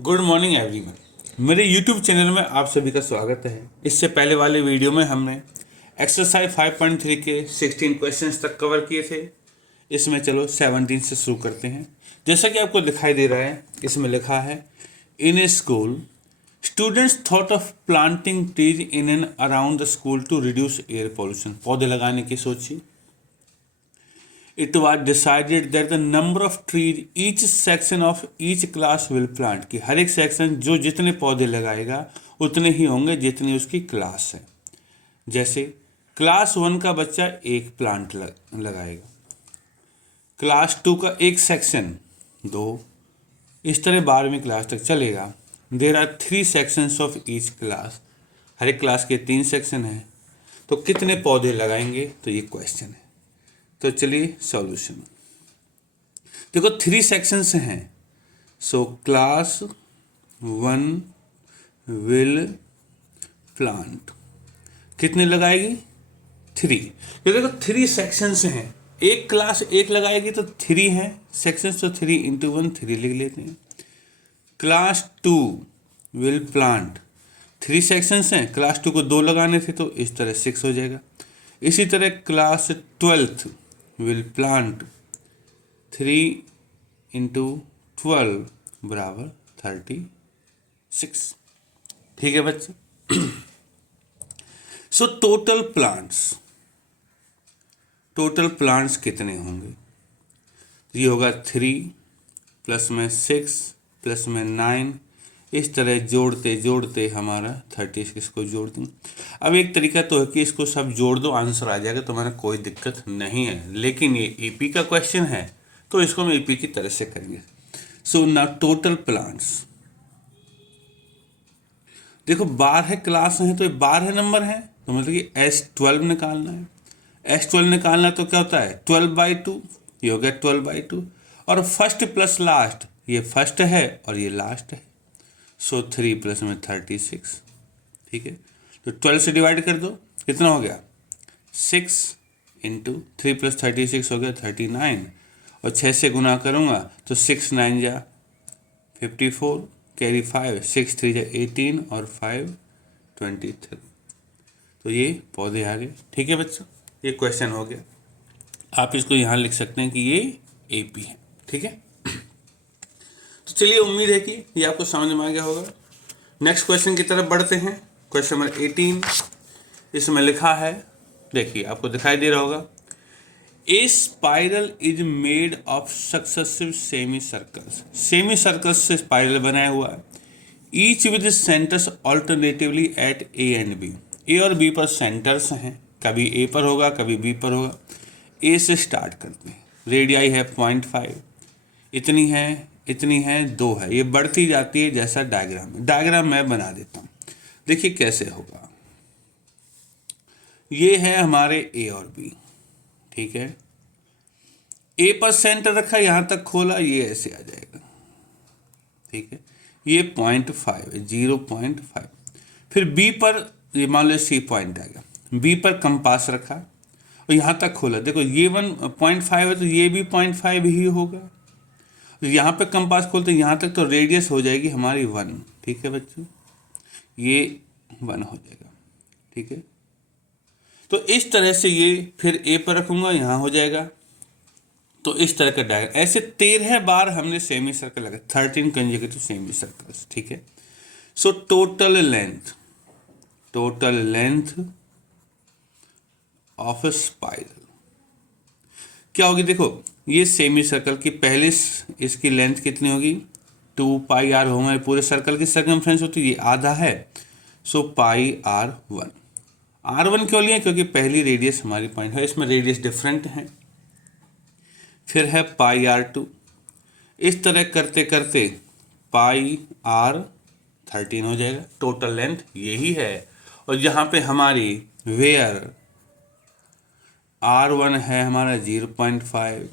Good morning everyone. मेरे YouTube channel में आप सभी का स्वागत है। इससे पहले वाले वीडियो में हमने एक्सरसाइज 5.3 के 16 क्वेश्चंस तक कवर किए थे। इसमें चलो 17 से शुरू करते हैं। जैसा कि आपको दिखाई दे रहा है, इसमें लिखा है in a school students thought of planting trees in and around the school to reduce air pollution. पौधे लगाने की सोची। It was decided that the number of trees each section of each class will plant कि हर एक section जो जितने पौधे लगाएगा उतने ही होंगे जितनी उसकी क्लास है। जैसे क्लास 1 का बच्चा एक प्लांट लगाएगा, क्लास 2 का एक सेक्शन 2, इस तरह 12वीं क्लास तक चलेगा। There are 3 sections of each class, हर एक क्लास के 3 सेक्शन हैं, तो कितने पौधे लगाएंगे, तो ये क्वेश्चन है। तो चलिए सॉल्यूशन। देखो 3 सेक्शंस हैं, सो क्लास 1 विल प्लांट, कितने लगाएगी 3। ये देखो 3 सेक्शंस हैं, एक क्लास एक लगाएगी तो 3 हैं सेक्शंस, तो 3 इंटू 1 3 लिख लेते हैं। क्लास 2 विल प्लांट, 3 सेक्शंस हैं, क्लास 2 को 2 लगाने थे तो इस तरह 6 हो जाएगा। इसी तरह class 12th will plant 3 into 12 बराबर 36। ठीक है बच्चे। सो टोटल प्लांट्स कितने होंगे? ये होगा 3 प्लस में 6 प्लस में 9, इस तरह जोड़ते जोड़ते हमारा 36 को जोड़ दूँ। अब एक तरीका तो है कि इसको सब जोड़ दो, आंसर आ जाएगा, तो हमारा कोई दिक्कत नहीं है। लेकिन ये ईपी का क्वेश्चन है तो इसको हम ईपी की तरह से करेंगे। सो ना टोटल प्लांट्स, देखो 12 क्लास हैं तो 12 नंबर हैं, तो मतलब कि S12 निकालना है। S12 निकालना तो क्या होता है 12/2, ये हो गया 12/2। और फर्स्ट प्लस लास्ट, ये फर्स्ट है और ये लास्ट है, सो 3 प्लस में 36। ठीक है, तो 12 से डिवाइड कर दो, कितना हो गया 6 इंटू 3 प्लस 36 हो गया 39, और 6 से गुना करूँगा तो 6 9 जा 54, कैरी 5, 6 3 जा 18 और 5 23। तो ये पौधे आ गए। ठीक है बच्चों, ये क्वेश्चन हो गया। आप इसको यहाँ लिख सकते हैं कि ये एपी है। ठीक है, तो चलिए उम्मीद है कि ये आपको समझ में आ गया होगा। नेक्स्ट क्वेश्चन की तरफ बढ़ते हैं। क्वेश्चन नंबर 18, इसमें लिखा है, देखिए आपको दिखाई दे रहा होगा, a spiral is made of successive semi circles. Semi circles से स्पाइरल बनाया हुआ है, each with centres alternatively at A and B. A और बी पर सेंटर्स हैं, कभी ए पर होगा कभी बी पर होगा। ए से स्टार्ट करते हैं, रेडियाई है 0.5, इतनी है 2 है, ये बढ़ती जाती है जैसा डायग्राम मैं बना देता हूँ। देखिए कैसे होगा। ये है हमारे ए और बी, ठीक है, ए पर सेंटर रखा, यहां तक खोला, ये ऐसे आ जाएगा। ठीक है, ये 0.5 है, 0.5। फिर बी पर, ये मान लो सी पॉइंट आ गया, बी पर कंपास रखा और यहां तक खोला, देखो ये 1.5 है तो ये भी 0.5 ही होगा। यहाँ पे कंपास खोलते यहाँ तक तो रेडियस हो जाएगी हमारी 1। ठीक है बच्चों, ये 1 हो जाएगा। ठीक है, तो इस तरह से ये फिर ए पर रखूँगा, यहाँ हो जाएगा। तो इस तरह का डायग्राम, ऐसे 13 बार हमने सेमी सर्कल लगा, 13 कंसेक्यूटिव सेमी सर्कल्स। ठीक है, so total length of a spiral क्या होगी? देखो ये सेमी सर्कल की पहले इसकी लेंथ कितनी होगी 2πr होगा, पूरे सर्कल की सर्कमफ्रेंस होती है, ये आधा है, सो πr1। r1 क्यों लिया? क्योंकि पहली रेडियस हमारी पॉइंट है, इसमें रेडियस डिफरेंट है। फिर है πr2, इस तरह करते करते πr13 हो जाएगा। टोटल लेंथ यही है। और यहाँ पे हमारी वेयर r1 है हमारा 0.5,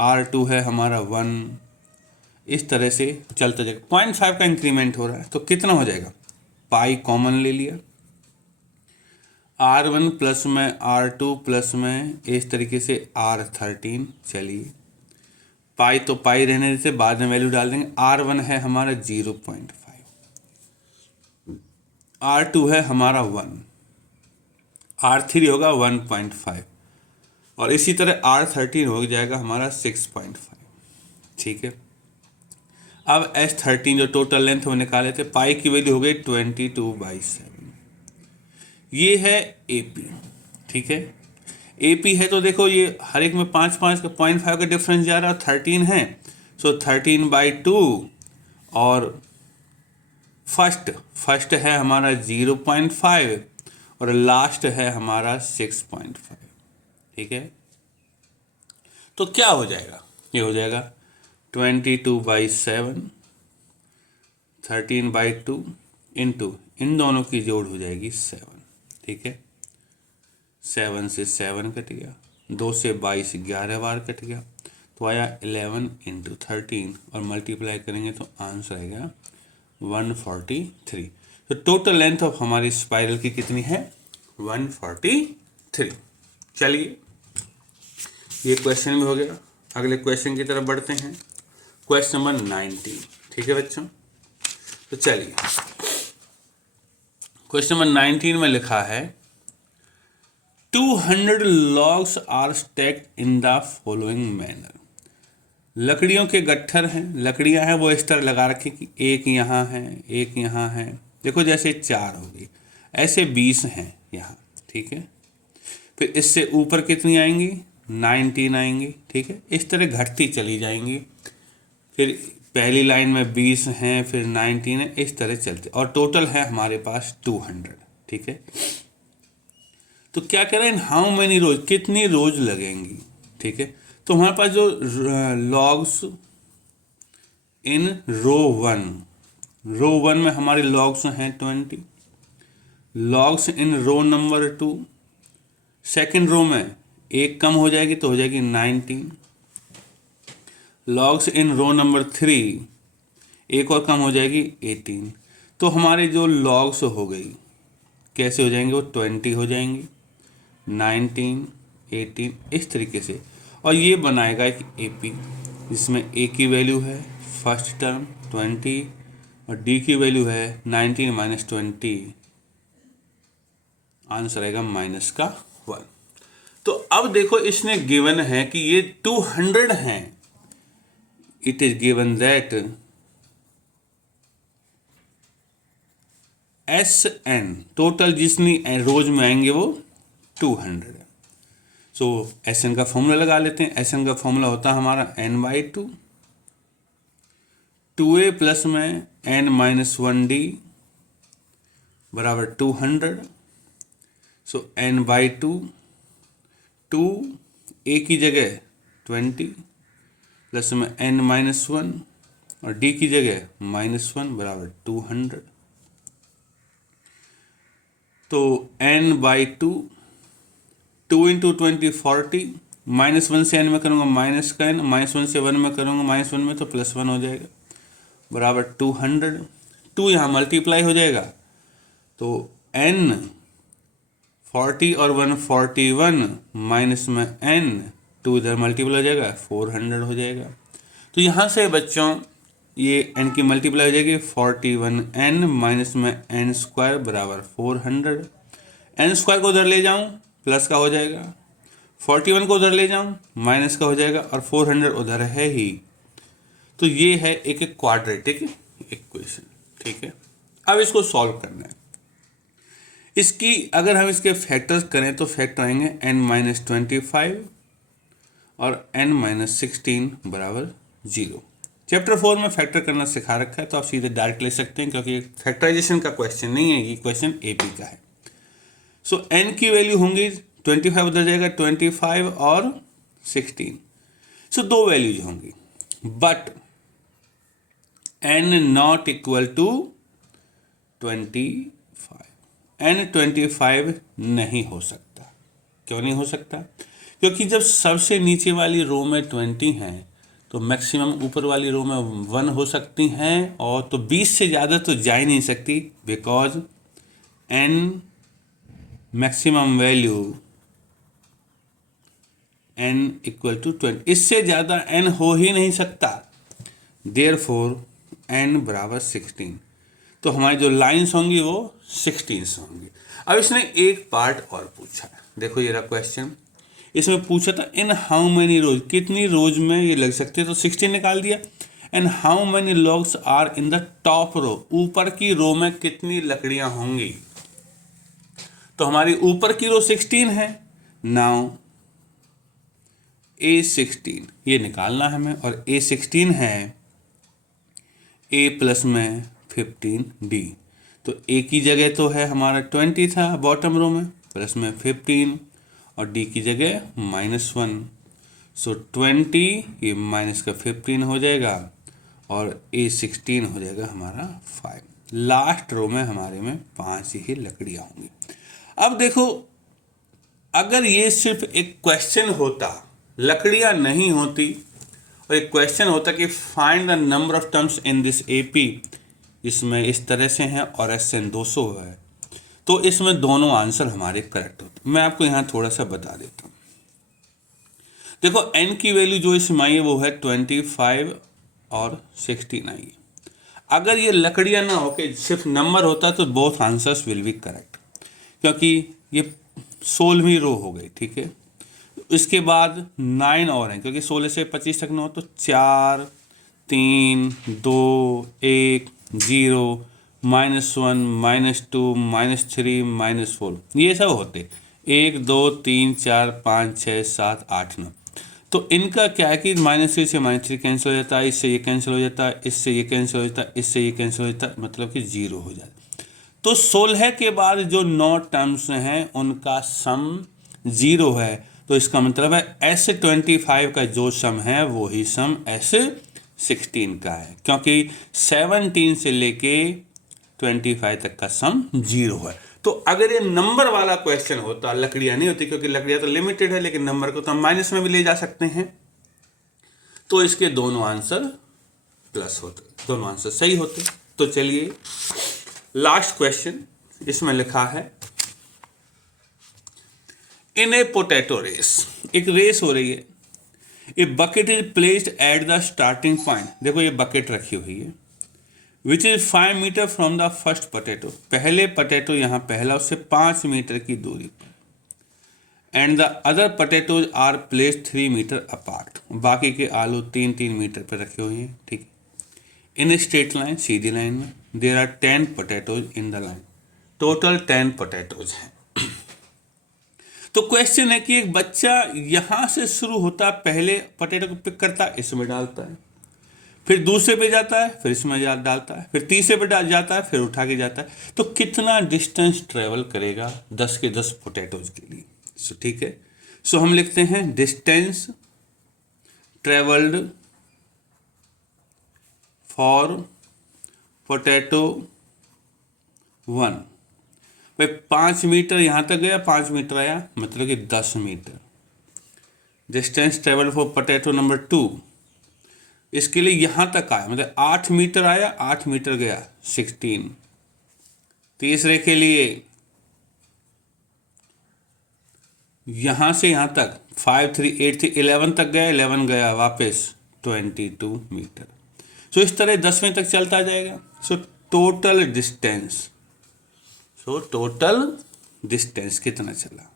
r2 है हमारा 1, इस तरह से चलता जाएगा। 0.5 का इंक्रीमेंट हो रहा है, तो कितना हो जाएगा, पाई कॉमन ले लिया, r1 प्लस में r2 प्लस में इस तरीके से r13, चलिए पाई तो पाई रहने देते, बाद में वैल्यू डाल देंगे। R1 है हमारा 0.5, R2 है हमारा 1, R3 होगा 1.5 और इसी तरह R13 हो जाएगा हमारा 6.5। ठीक है, अब S13 जो टोटल लेंथ वो निकाले थे, पाई की वैल्यू हो गई 22/7। ये है AP। ठीक है, AP है तो देखो ये हर एक में 5 का 0.5 का डिफरेंस जा रहा है, 13 है, सो 13/2 और फर्स्ट है हमारा 0.5 और लास्ट है हमारा 6.5। ठीक है, तो क्या हो जाएगा, ये हो जाएगा 22/7, 13/2 इंटू इन दोनों की जोड़ हो जाएगी 7। ठीक है, 7 से 7 कट गया, 2 से 22 11 बार कट गया, तो आया 11 इंटू 13 और मल्टीप्लाई करेंगे तो आंसर आएगा 143। तो टोटल लेंथ ऑफ हमारी स्पाइरल की कितनी है, 143। चलिए, ये क्वेश्चन भी हो गया। अगले क्वेश्चन की तरफ बढ़ते हैं, क्वेश्चन नंबर 19। ठीक है बच्चों, तो चलिए क्वेश्चन नंबर 19 में लिखा है 200 logs are stacked in the following manner। लकड़ियों के गट्ठर हैं, लकड़ियां हैं वो इस तरह लगा रखी कि एक यहाँ है, एक यहाँ है, देखो जैसे 4 हो गई, ऐसे 20 हैं यहाँ। ठीक है, फिर इससे ऊपर कितनी आएंगी, 19 आएंगी। ठीक है, इस तरह घटती चली जाएंगी, फिर पहली लाइन में 20 हैं, फिर 19 है, इस तरह चलते, और टोटल है हमारे पास 200। ठीक है, तो क्या कह रहे हैं, हाउ मेनी रोज, कितनी रोज लगेंगी। ठीक है, तो हमारे पास जो लॉग्स इन रो 1 में हमारे लॉग्स हैं 20, लॉग्स इन रो नंबर 2 सेकेंड रो में एक कम हो जाएगी तो हो जाएगी 19, लॉग्स इन रो नंबर 3 एक और कम हो जाएगी 18। तो हमारे जो लॉग्स हो गई कैसे हो जाएंगे, वो 20 हो जाएंगे, 19, 18 इस तरीके से। और ये बनाएगा एक AP जिसमें A की वैल्यू है फर्स्ट टर्म 20 और D की वैल्यू है 19 - 20, आंसर आएगा -1। तो अब देखो इसने गिवन है कि ये 200 हैं, it is given that SN total जितनी रोज में आएंगे वो 200 है। सो SN का फॉर्मूला लगा लेते हैं। SN का फॉर्मूला होता है हमारा n/2, 2a प्लस में n-1d बराबर 200। सो n/2, 2a की जगह 20 प्लस में n-1 और d की जगह -1 बराबर 200। तो n/2, 2 × 20 40, -1 से n में करूँगा माइनस का n, -1 से 1 में करूँगा -1 में, तो +1 हो जाएगा बराबर 200। 2 यहाँ मल्टीप्लाई हो जाएगा तो n 40 और 1 41 माइनस में n 2 इधर मल्टीप्लाई हो जाएगा 400 हो जाएगा। तो यहाँ से बच्चों ये n की मल्टीप्लाई हो जाएगी 41n माइनस में n² बराबर 400। n² को उधर ले जाऊँ प्लस का हो जाएगा, 41 को उधर ले जाऊँ माइनस का हो जाएगा और 400 उधर है ही। तो ये है एक क्वाड्रेटिक इक्वेशन। ठीक है, अब इसको सॉल्व करना है। इसकी अगर हम इसके फैक्टर्स करें तो फैक्टर आएंगे n-25 और n-16 बराबर 0। चैप्टर 4 में फैक्टर करना सिखा रखा है तो आप सीधे डायरेक्ट ले सकते हैं, क्योंकि फैक्टराइजेशन का क्वेश्चन नहीं है, ये क्वेश्चन AP का है। सो n की वैल्यू होंगी 25 उधर जाएगा 25 और 16। सो दो वैल्यूज होंगी, but n not equal to 25, n 25 नहीं हो सकता। क्यों नहीं हो सकता? क्योंकि जब सबसे नीचे वाली रो में 20 हैं तो मैक्सिमम ऊपर वाली रो में 1 हो सकती हैं, और तो 20 से ज़्यादा तो जा ही नहीं सकती, because n maximum value n equal to 20, इससे ज़्यादा n हो ही नहीं सकता, देयरफॉर n बराबर 16। तो हमारी जो लाइन्स होंगी वो 16 होंगी। अब इसने एक पार्ट और पूछा, देखो ये रहा क्वेश्चन। इसमें पूछा था इन हाउ मैनी रोज, कितनी रोज में ये लग सकते हैं, तो 16 निकाल दिया। And how many logs are in the top row, ऊपर की रो में कितनी लकड़ियां होंगी। तो हमारी ऊपर की रो 16 है। नाउ A16 ये निकालना है हमें, और A16 है A प्लस में 15D। तो A की जगह तो है हमारा 20 था बॉटम रो में, प्लस में 15, और D की जगह -1। सो 20 ये माइनस का 15 हो जाएगा, और A16 हो जाएगा हमारा 5। लास्ट रो में हमारे में 5 ही लकड़ियाँ होंगी। अब देखो, अगर ये सिर्फ एक क्वेश्चन होता, लकड़ियाँ नहीं होती, और एक क्वेश्चन होता कि find the number of terms in this AP, इसमें इस तरह से हैं और SN 200 है, तो इसमें दोनों आंसर हमारे करेक्ट होते। मैं आपको यहाँ थोड़ा सा बता देता हूँ। देखो n की वैल्यू जो इसमें आई है वो है 25 और 16 आई है। अगर ये लकड़ियाँ ना हो के सिर्फ नंबर होता तो both answers will be correct, क्योंकि ये 16वीं रो हो गई, ठीक है। इसके बाद 9 और हैं, क्योंकि 16 से 25 तक ना हो, तो 4 3 2 1 0 -1 -2 -3 -4 ये सब होते 1 2 3 4 5 6 7 8 9। तो इनका क्या है कि -3 से -3 कैंसिल हो जाता है, इससे ये कैंसिल हो जाता है, इससे ये कैंसिल हो जाता है, इससे ये कैंसिल हो जाता है, मतलब कि 0 हो जाता है। तो 16 के बाद जो 9 टर्म्स हैं उनका सम 0 है, तो इसका मतलब है S25 का जो सम है वो ही सम S16 का है, क्योंकि 17 से लेके 25 तक का सम 0 है। तो अगर ये नंबर वाला क्वेश्चन होता, लकड़ियां नहीं होती, क्योंकि लकड़ियां तो लिमिटेड है, लेकिन नंबर को तो हम माइनस में भी ले जा सकते हैं, तो इसके दोनों आंसर प्लस होते, दोनों आंसर सही होते। तो चलिए लास्ट क्वेश्चन, इसमें लिखा है इन ए पोटैटो रेस, एक रेस हो रही है, a bucket is placed at the starting point. देखो ये बकेट रखी हुई है, which is 5 metre from the first potato, पहले पोटैटो यहाँ पहला, उससे 5 मीटर की दूरी, and the other potatoes are placed 3 metre apart, बाकी के आलू 3-3 मीटर पर रखे हुए हैं, ठीक है। इन स्ट्रेट लाइन, सीधी लाइन में, there are 10 potatoes in the line, total 10 potatoes हैं। तो क्वेश्चन है कि एक बच्चा यहां से शुरू होता, पहले पोटैटो को पिक करता है, इसमें डालता है, फिर दूसरे पे जाता है, फिर इसमें डालता है, फिर तीसरे पे जाता है, फिर उठा के जाता है। तो कितना डिस्टेंस ट्रेवल करेगा 10 के 10 पोटैटोज के लिए। सो ठीक है, सो हम लिखते हैं डिस्टेंस ट्रेवल्ड फॉर पोटैटो 1। भाई 5 मीटर यहाँ तक गया, 5 मीटर आया, मतलब कि 10 metre. Distance travel for potato number 2, इसके लिए यहाँ तक आया, मतलब 8 मीटर आया, 8 मीटर गया, 16। तीसरे के लिए यहाँ से यहाँ तक 5 3 8 थी, 11 तक गया, 11 गया वापस 22 मीटर। सो इस तरह 10वें तक चलता जाएगा। सो टोटल डिस्टेंस कितना चला,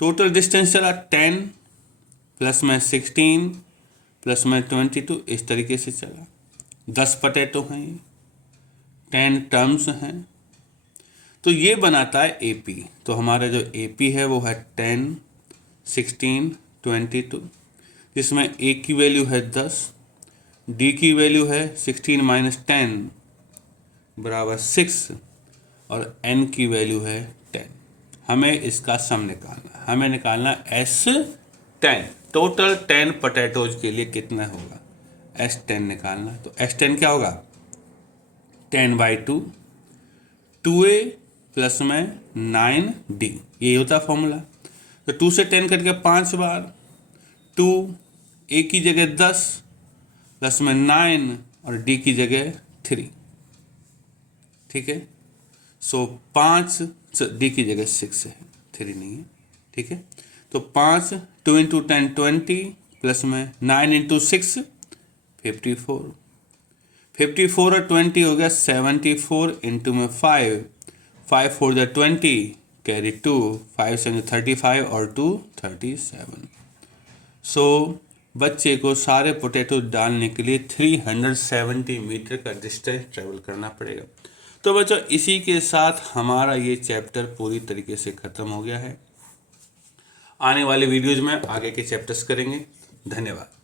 टोटल डिस्टेंस चला 10 प्लस में 16 प्लस में 22, इस तरीके से चला। 10 पोटैटो हैं, 10 टर्म्स हैं, तो ये बनाता है AP। तो हमारा जो AP है वो है 10 16 22, जिसमें A की वैल्यू है 10, D की वैल्यू है 16 - 10 बराबर 6, और N की वैल्यू है 10। हमें इसका सम निकालना, हमें निकालना S10, टोटल 10 पोटैटोज के लिए कितना होगा, S10 निकालना। तो S10 क्या होगा, 10/2, 2A प्लस में 9D, ये होता फॉर्मूला। तो 2 से 10 कट गया 5 बार, 2 A की जगह 10 प्लस में 9 और D की जगह 3, ठीक है। सो 5 D की जगह 6 है, 3 नहीं है, ठीक है। तो 5, 2 इंटू 10 20, प्लस में 9 इंटू 6 54, 54 और 20 हो गया 74, इंटू में 5, 5 4 जा 20, कैरी 2, 5 7 35 और 2 37। सो बच्चे को सारे पोटैटो डालने के लिए 370 मीटर का डिस्टेंस ट्रेवल करना पड़ेगा। तो बच्चों इसी के साथ हमारा ये चैप्टर पूरी तरीके से ख़त्म हो गया है। आने वाले वीडियोज़ में आगे के चैप्टर्स करेंगे। धन्यवाद।